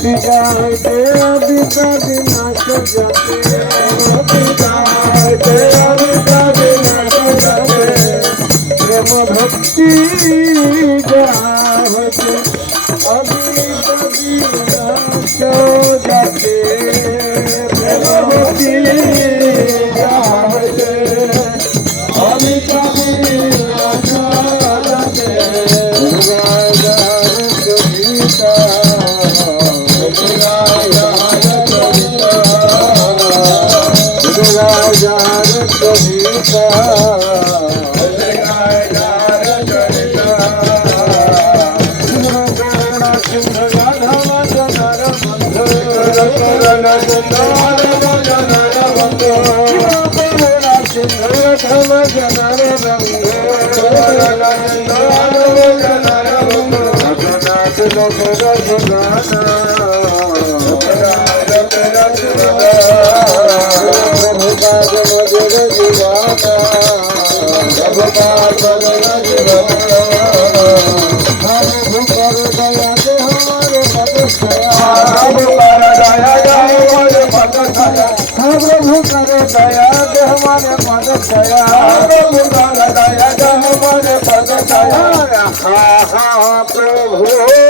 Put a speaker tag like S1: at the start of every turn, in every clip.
S1: ভক্তি গাইতে অবিকা বিনাশ যাতে ভক্তি গাইতে অবিকা বিনাশ যাতে প্রেম ভক্তি গাইতে অবিকা বিনাশ যাতে প্রেম ভক্তি গাইতে অবিকা বিনাশ যাতে প্রভু করে प्रभु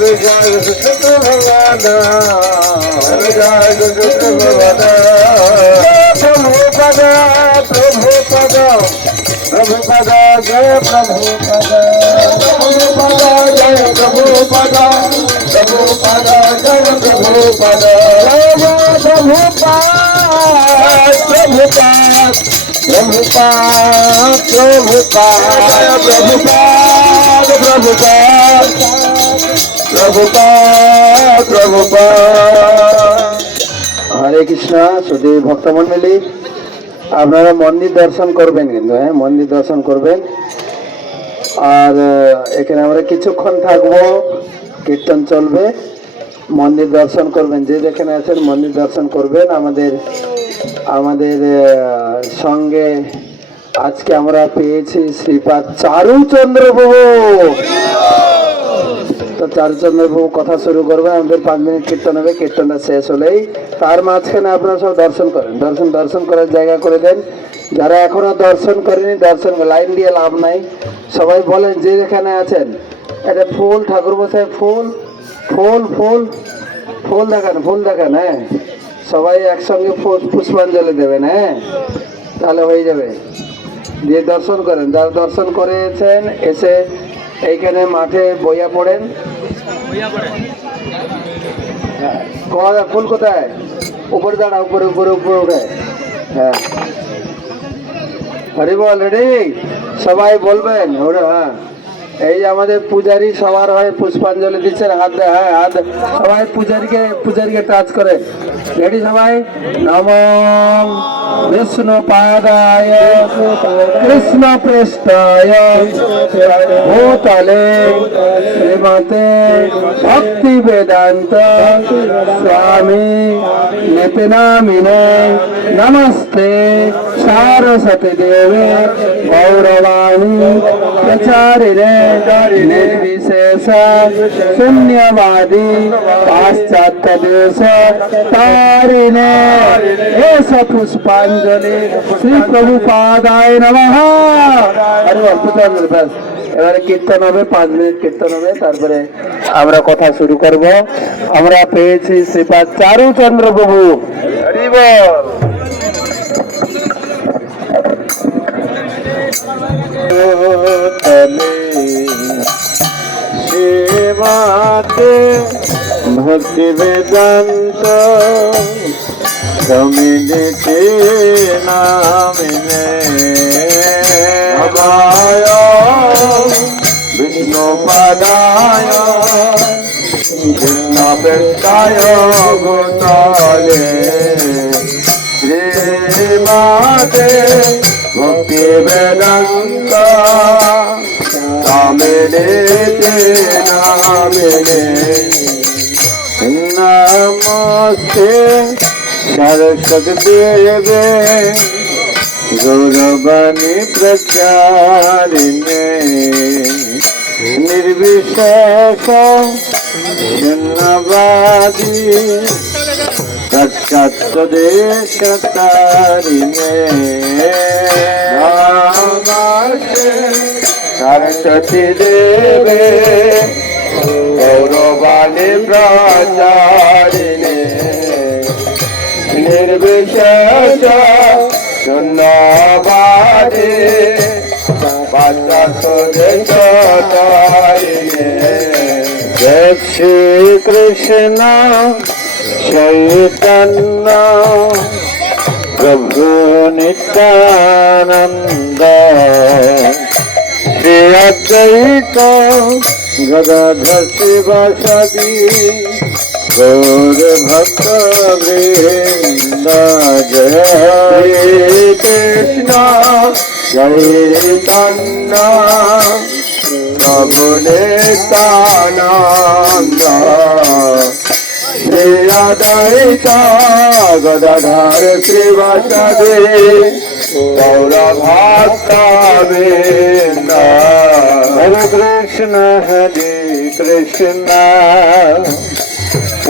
S1: विचार सुख भवाना विचार सुख भवना प्रभु पद प्रभु पद प्रभु पद जय प्रभु पद प्रभु पद जय प्रभु पद प्रभु पद जय प्रभु पद जय प्रभु पद प्रभु पद प्रभुपाद प्रभुपाद प्रभुपाद प्रभुपाद হরে কৃষ্ণ শুধু ভক্তমন্ডলী আপনারা মন্দির দর্শন করবেন কিন্তু হ্যাঁ মন্দির দর্শন করবেন। আর এখানে আমরা কিছুক্ষণ থাকব, কীর্তন চলবে, মন্দির দর্শন করবেন, যে যেখানে আছেন মন্দির দর্শন করবেন। আমাদের আমাদের সঙ্গে আজকে আমরা পেয়েছি শ্রীপাদ চারুচন্দ্র তো চারুচন্দ্র বাবু কথা শুরু করবে। আমাদের পাঁচ মিনিট কীর্তন হবে, কীর্তনটা শেষ হলেই তার মাঝখানে আপনারা সব দর্শন করেন। দর্শন দর্শন করার জায়গা করে দেন। যারা এখনও দর্শন করেনি, দর্শন লাইন দিয়ে লাভ নাই। সবাই বলেন, যে যেখানে আছেন, এটা ফুল ঠাকুর বসায় ফুল ফুল ফুল ফুল দেখান ফুল দেখান হ্যাঁ। সবাই একসঙ্গে পুষ্পাঞ্জলি দেবেন হ্যাঁ। তাহলে হয়ে যাবে। দিয়ে দর্শন করেন। যারা দর্শন করেছেন, এসে এইখানে মাঠে বইয়া পড়েন। ফুল কোথায়? উপরে দাঁড়া, উপরে উপরে উপরে উঠে হ্যাঁ। হরি বল রেডি সবাই বলবেন? ওরা হ্যাঁ। এই আমাদের পূজারি সবার হয় পুষ্পাঞ্জলি দিচ্ছেন, হাত হ্যাঁ হাত। সবাই পূজারীকে পূজারীকে টাচ করে। রেডি সবাই? নম विष्णुपादाय कृष्णपृष्ठाय भूतले श्रीमते भक्तिवेदान्त स्वामी नितिनामिने नमस्ते सारसतीदेवे गौरवाणी प्रचारिणे निर्विशेष शून्यवादी पाश्चात्यदेश तारिणे एष पुष्पा পুষ্পাঞ্জলি শ্রী প্রভু পাদায় নমঃ আরে অল্প পুষ্পাঞ্জলি ব্যাস। এবারে কীর্তন হবে পাঁচ মিনিট কীর্তন হবে তারপরে আমরা কথা শুরু করব। আমরা পেয়েছি শ্রীপাদ চারুচন্দ্র প্রভু। সেবাতে ভক্তি বেদান্ত দমিনেতে নামিনে নমায় বিষ্ণু পদায় বিষ্ণু বেদায় গোতালে।
S2: শ্রীমাতে ভক্তি বেদন্ত নামিনেতে নামিনে নমস্তে ಸರಸ್ವತೇವೆ ಗೌರವನಿ ಪ್ರಚಾರಿಣೆ ನಿರ್ವಿಶೇಷ ಭಿನ್ನವಾದಿ ಸಚ್ಚತ್ವದೇಶ ತಾರಿಣೆ ಸರಸ್ವತಿ ದೇವೆ ಗೌರವಾನಿ ಪ್ರಚಾರ নির্বিশেষ শূন্যবাদে বাচ্চা সুদেশ শ্রীকৃষ্ণ চৈতন্য প্রভু নিত্যানন্দ। শ্রী অদ্বৈত গদাধ শিব সদী गौर भक्त वृंदा जय। हरे कृष्णा चैतन्ना प्रभु नितानंदा श्रीयदयिता गदाधर श्रीवसदे गौरभक्ता वृंदा। हरे कृष्ण हरे कृष्ण।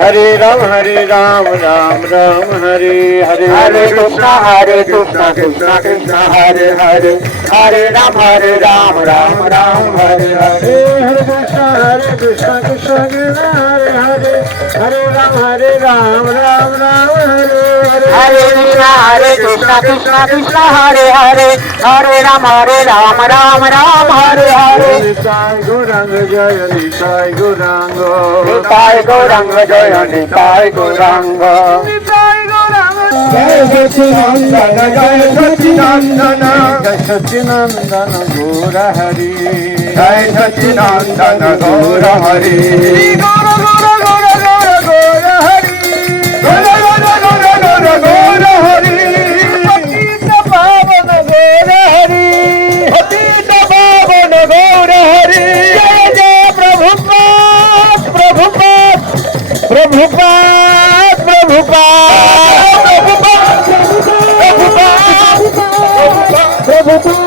S2: हरे राम हरे राम राम राम हरे हरे। हरे कृष्णा हरे कृष्णा कृष्णा कृष्णा हरे हरे। हरे राम हरे राम राम राम हरे हरे। हरे कृष्णा हरे कृष्णा कृष्णा कृष्णा हरे हरे। हरे राम हरे राम राम राम हरे हरे।
S3: हरे कृष्णा हरे कृष्णा कृष्णा कृष्णा हरे हरे। हरे राम हरे राम राम राम हरे हरे।
S2: निताय गौरांग जय निताय गौरांग।
S3: निताय गौरांग जय। নিতাই গৌরাঙ্গ।
S2: জয় সচিনন্দন জয় সচিনন্দন। জয় সচিনন্দন গৌর হরি জয় সচিনন্দন গৌর হরি Bye.